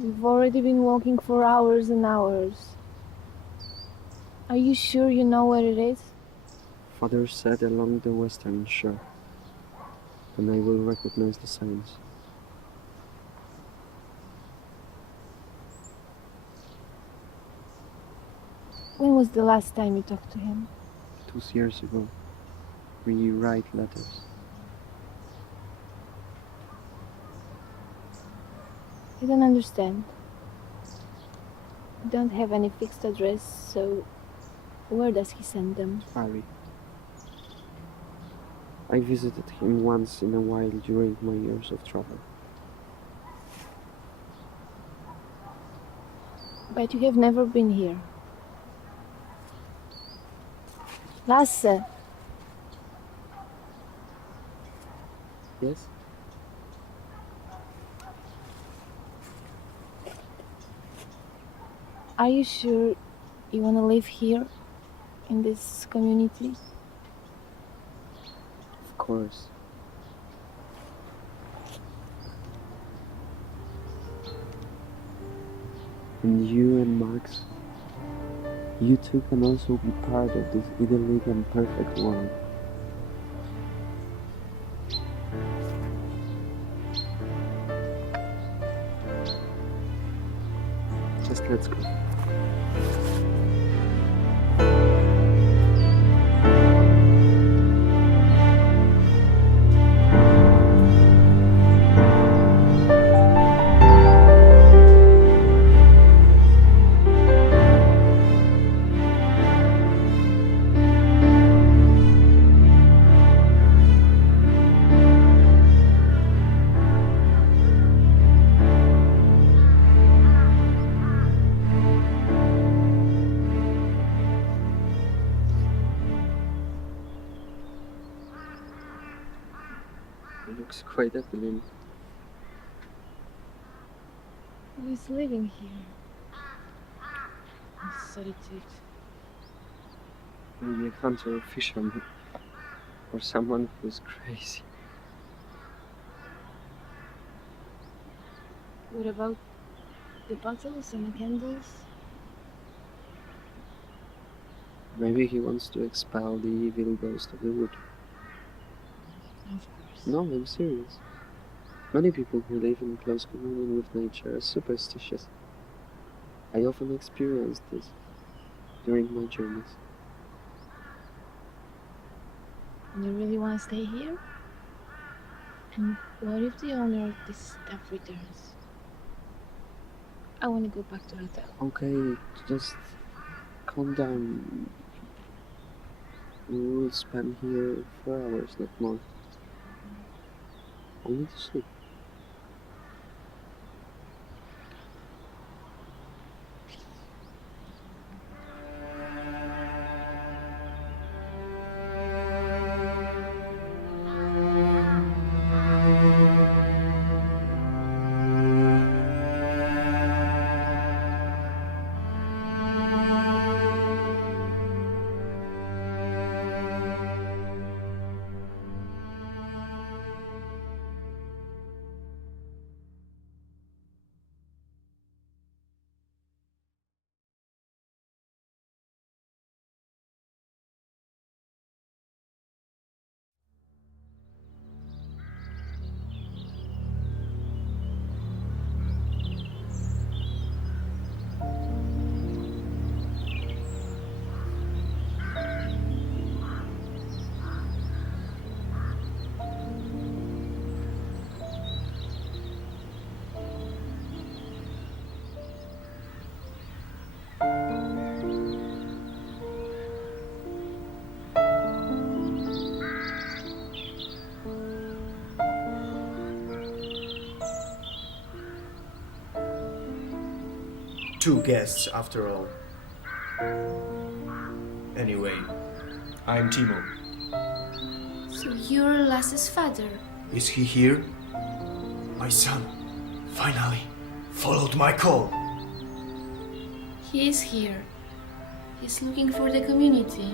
We've already been walking for hours and hours. Are you sure you know where it is? Father said along the western shore, and I will recognize the signs. When was the last time you talked to him? 2 years ago. We write letters. I don't understand. You don't have any fixed address, so where does he send them? Ari. I visited him once in a while during my years of travel. But you have never been here. Lasse! Yes? Are you sure you want to live here, in this community? Of course. And you and Max, you two can also be part of this idyllic and perfect world. Just let's go. looks quite appealing. Who is living here? In solitude. Maybe a hunter or fisherman. Or someone who's crazy. What about the bottles and the candles? Maybe he wants to expel the evil ghost of the wood. Of course. No, I'm serious. Many people who live in close communion with nature are superstitious. I often experience this during my journeys. You really want to stay here? And what if the owner of this stuff returns? I want to go back to the hotel. Okay, just calm down. We will spend here 4 hours, not more. Only to sleep. Two guests, after all. Anyway, I'm Timo. So you're Lasse's father? Is he here? My son, finally, followed my call. He is here. He's looking for the community.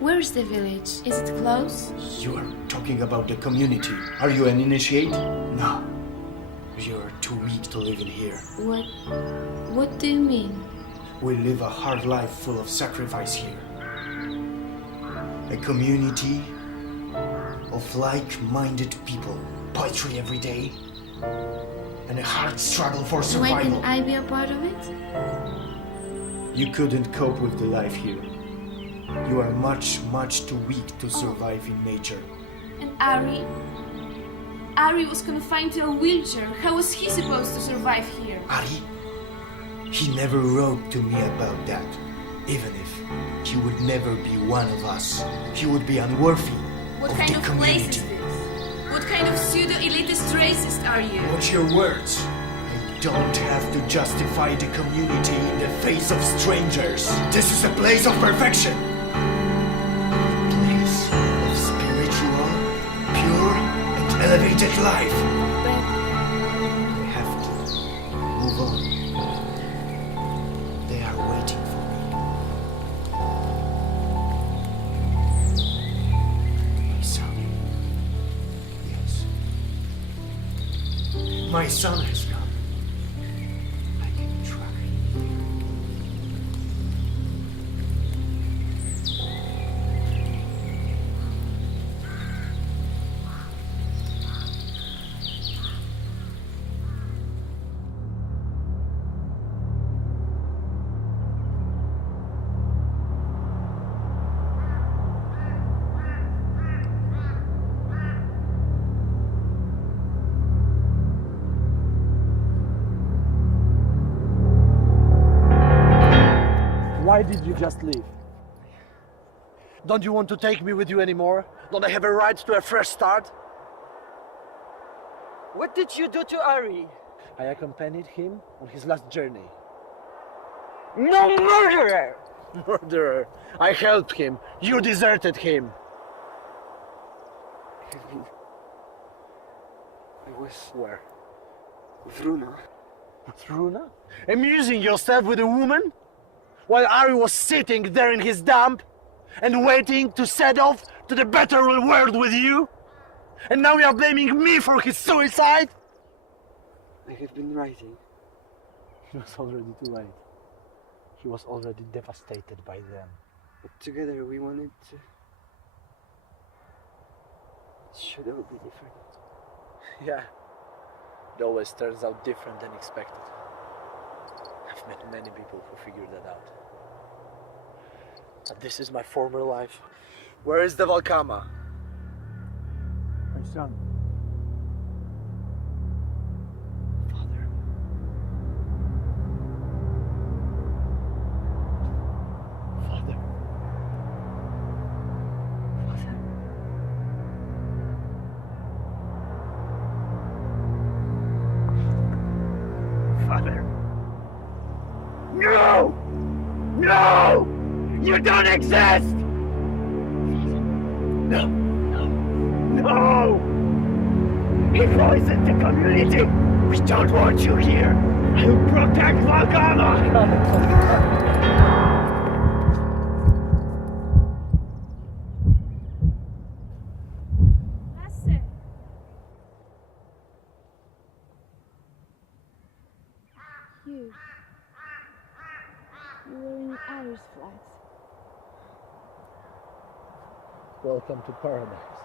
Where's the village? Is it close? You are talking about the community. Are you an initiate? No. You're too weak to live in here. What do you mean? We live a hard life full of sacrifice here. A community of like-minded people. Poetry every day. And a hard struggle for survival. Why can't I be a part of it? You couldn't cope with the life here. You are much, much too weak to survive in nature. And Ari? Ari was confined to a wheelchair. How was he supposed to survive here? Ari? He never wrote to me about that. Even if he would never be one of us, he would be unworthy What of kind the of community. place is this? What kind of pseudo-elitist racist are you? Watch your words. I don't have to justify the community in the face of strangers. This is a place of perfection. A place of spiritual, pure, and elevated life. I have to move on. They are waiting for me. My son. Yes. My son has come. I can track him. Why did you just leave? Don't you want to take me with you anymore? Don't I have a right to a fresh start? What did you do to Ari? I accompanied him on his last journey. No murderer! Murderer! I helped him. You deserted him. I was... Where? with Runa. With Runa? Amusing yourself with a woman? While Ari was sitting there in his dump and waiting to set off to the better world with you? And now you are blaming me for his suicide? I have been writing. It was already too late. He was already devastated by then. But together we wanted to... It should all be different. Yeah. It always turns out different than expected. I've met many people who figured that out. But this is my former life. Where is the Valkaama? My son. Father. Father. Father. No! No! You don't exist! No! No! He poisoned the community! We don't want you here! I'll protect Valkaama! Lasse! You were in Irish flags. Welcome to paradise.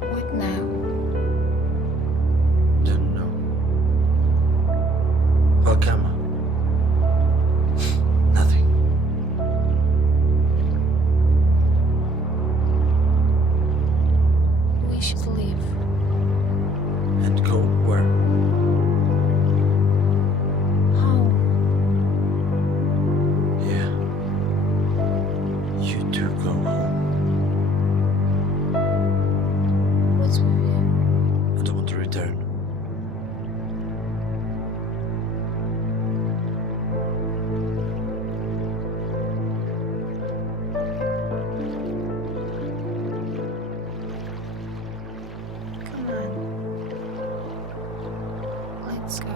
What now? Don't know. Valkaama. Nothing. We should leave. And go where? How? Yeah. You do go home. What's with you? I don't want to return. Come on. Let's go.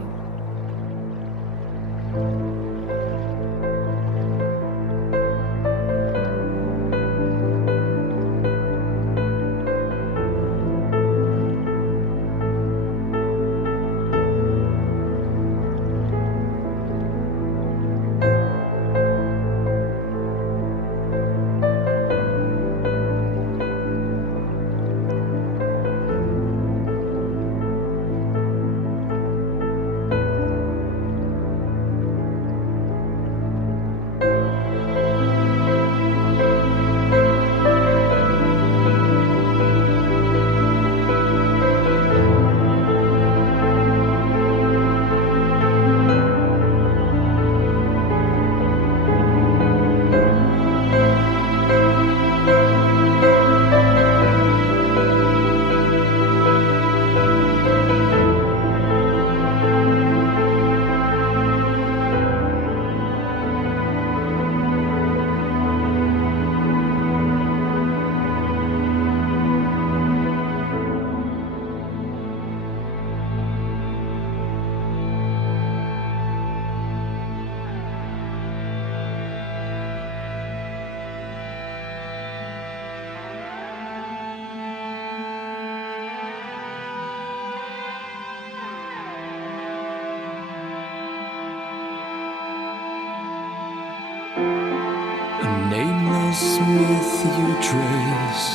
A nameless myth you trace,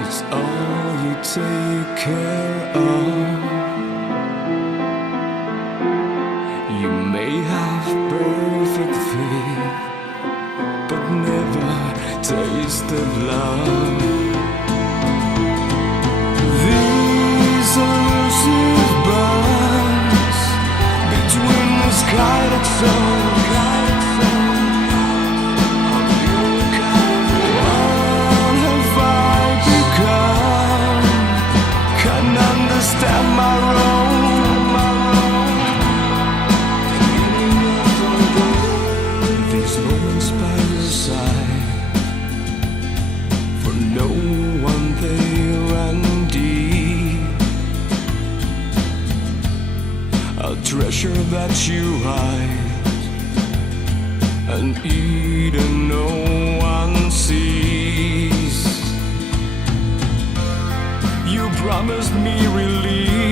it's all you take care of. You may have perfect faith, but never tasted love. These elusive bonds between the sky that soul. What have I become? Can't understand my role. These moments by your side, for no one they ran deep. A treasure that you hide, an Eden no one sees. You promised me relief.